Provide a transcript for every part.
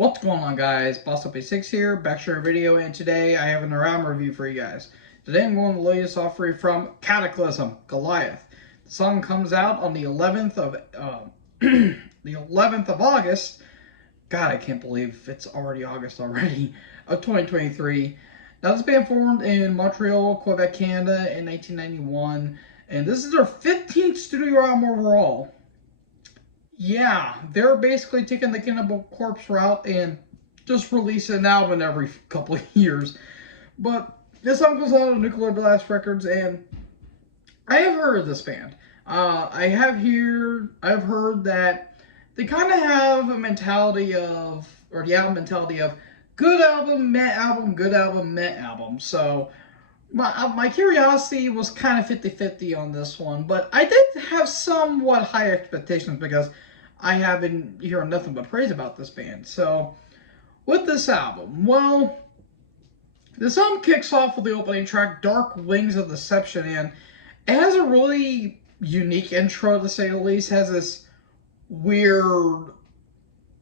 What's going on, guys? BossUp86 here, back sharing a video, and today I have an album review for you guys. Today I'm going to lay this off for you from Kataklysm, Goliath. The song comes out on the 11th of the 11th of August. God, I can't believe it's already August already of 2023. Now, this band formed in Montreal, Quebec, Canada in 1991, and this is their 15th studio album overall. Yeah, they're basically taking the Cannibal Corpse route and just releasing an album every couple of years. But this song goes out on Nuclear Blast Records, and I have heard of this band. I've heard that they kind of have a mentality of, or the album mentality of, good album, meh album, good album, meh album. So my curiosity was kind of 50-50 on this one, but I did have somewhat high expectations because I have been hearing nothing but praise about this band. So, with this album, well, the song kicks off with the opening track, Dark Wings of Deception, and it has a really unique intro, to say the least. It has this weird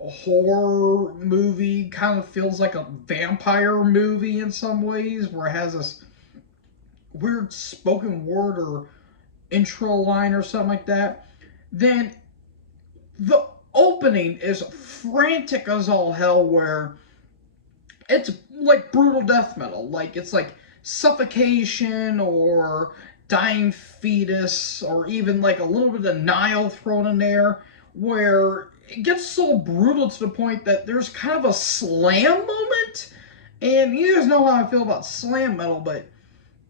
horror movie, kind of feels like a vampire movie in some ways, where it has this weird spoken word or intro line or something like that. Then the opening is frantic as all hell, where it's like brutal death metal. Like, it's like suffocation or dying fetus or even like a little bit of Nile thrown in there, where it gets so brutal to the point that there's kind of a slam moment. And you guys know how I feel about slam metal, but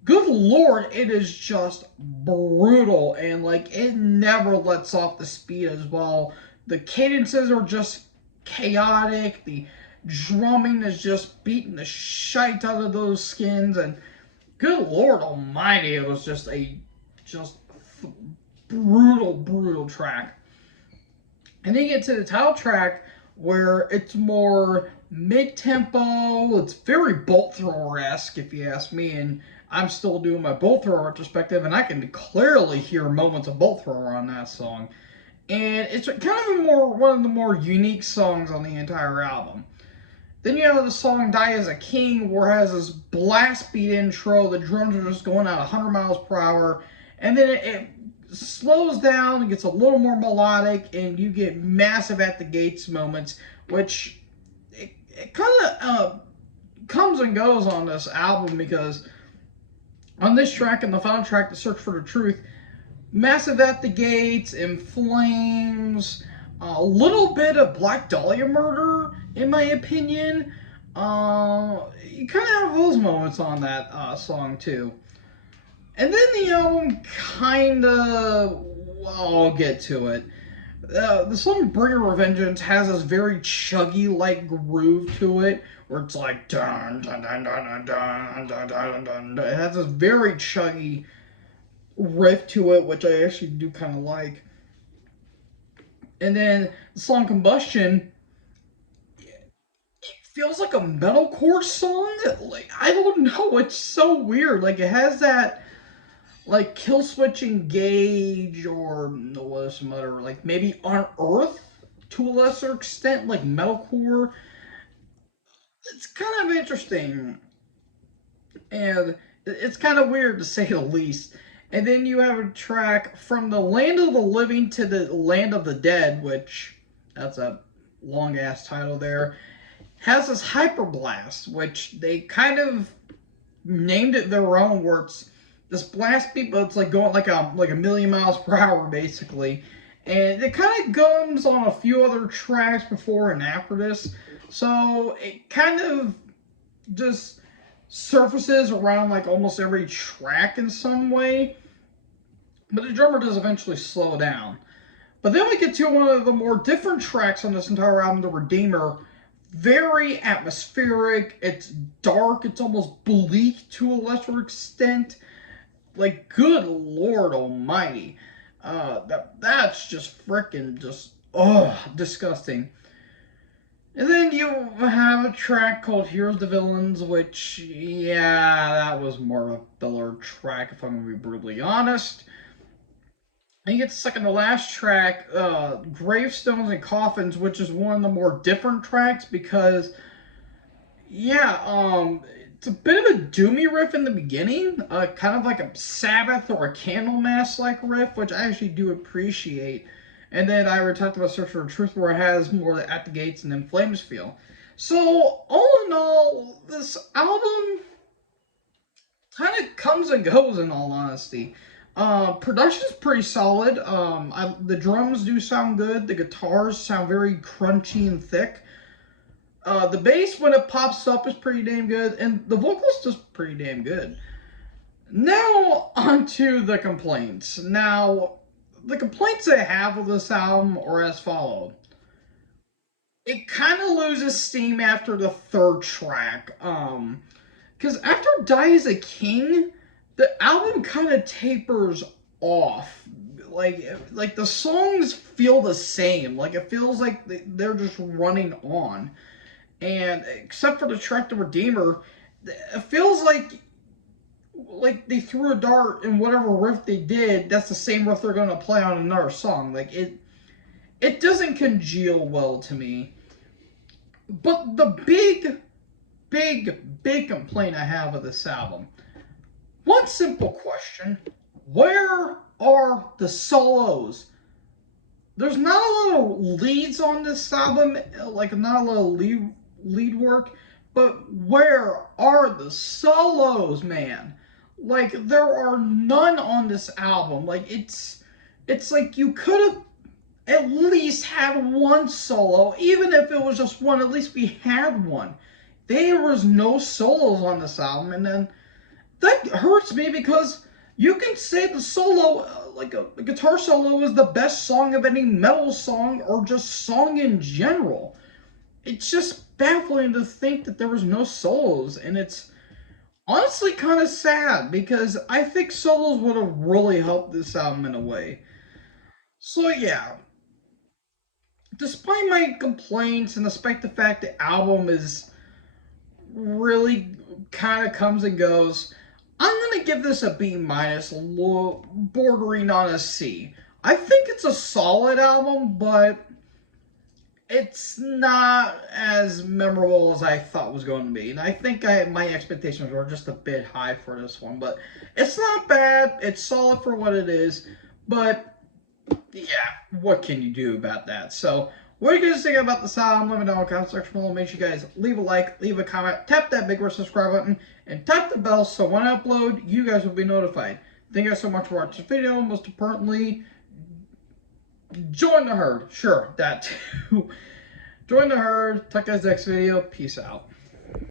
good lord, it is just brutal, and like it never lets off the speed as well. The cadences are just chaotic. The drumming is just beating the shite out of those skins, and good lord almighty, it was just brutal track. And then you get to the title track, where it's more mid-tempo. It's very bolt thrower-esque, if you ask me, and I'm still doing my bolt thrower retrospective, and I can clearly hear moments of bolt thrower on that song. And it's kind of one of the more unique songs on the entire album. Then you have the song Die as a King, where it has this blast beat intro, the drums are just going at 100 miles per hour, and then it slows down and gets a little more melodic, and you get massive at the gates moments, which it kind of comes and goes on this album, because on this track and the final track, The Search for the Truth, massive at the gates, In Flames, a little bit of Black Dahlia Murder, in my opinion. You kind of have those moments on that song too. And then the album kind of, well, I'll get to it. The song Bringer of Vengeance has this very chuggy-like groove to it, where it's like dun dun dun dun dun dun dun dun dun. It has this very chuggy riff to it, which I actually do kind of like. And then the song Combustion, it feels like a metalcore song. Like, I don't know, it's so weird. Like, it has that like Killswitch Engage, or no, what some other, like maybe On Earth to a lesser extent, like metalcore. It's kind of interesting, and it's kind of weird, to say the least. And then you have a track From the Land of the Living to the Land of the Dead, which, that's a long ass title there. Has this Hyperblast, which they kind of named it their own, where it's this blast beat, but it's like going like a million miles per hour, basically. And it kind of goes on a few other tracks before and after this. So it kind of just surfaces around like almost every track in some way. But the drummer does eventually slow down. But then we get to one of the more different tracks on this entire album, The Redeemer. Very atmospheric, it's dark, it's almost bleak to a lesser extent. Like, good lord almighty. That's just freaking just, disgusting. And then you have a track called Here's the Villains, which, yeah, that was more of a filler track, if I'm going to be brutally honest. And you get stuck in the last track, Gravestones and Coffins, which is one of the more different tracks because, yeah, it's a bit of a doomy riff in the beginning, kind of like a Sabbath or a Candlemass like riff, which I actually do appreciate. And then I already talked about Search for Truth, where it has more At the Gates and In Flames feel. So, all in all, this album kind of comes and goes, in all honesty. Production's pretty solid. The drums do sound good. The guitars sound very crunchy and thick. The bass, when it pops up, is pretty damn good, and the vocals just pretty damn good. Now, onto the complaints. Now, the complaints I have with this album are as follow. It kind of loses steam after the third track. Because after Die as a King, the album kind of tapers off. Like the songs feel the same. Like it feels like they're just running on. And except for the track The Redeemer, it feels like they threw a dart and whatever riff they did, that's the same riff they're gonna play on another song. Like it doesn't congeal well to me. But the big complaint I have with this album. One simple question. Where are the solos? There's not a lot of leads on this album, like not a lot of lead work, but where are the solos, man? Like there are none on this album. Like it's like you could have at least had one solo, even if it was just one, at least we had one. There was no solos on this album, and then that hurts me because you can say the solo, like a guitar solo, is the best song of any metal song or just song in general. It's just baffling to think that there was no solos, and it's honestly kind of sad because I think solos would have really helped this album in a way. So yeah, despite my complaints and despite the fact the album is really kind of comes and goes, I'm gonna give this a B minus, bordering on a C. I think it's a solid album, but it's not as memorable as I thought it was going to be. And I think my expectations were just a bit high for this one, but it's not bad. It's solid for what it is, but yeah, what can you do about that? So, what are you guys think about this album? Let me know in the comment section below. Make sure you guys leave a like, leave a comment, tap that big red subscribe button, and tap the bell so when I upload, you guys will be notified. Thank you guys so much for watching this video. Most importantly, join the herd. Sure, that too. Join the herd. Talk guys next video. Peace out.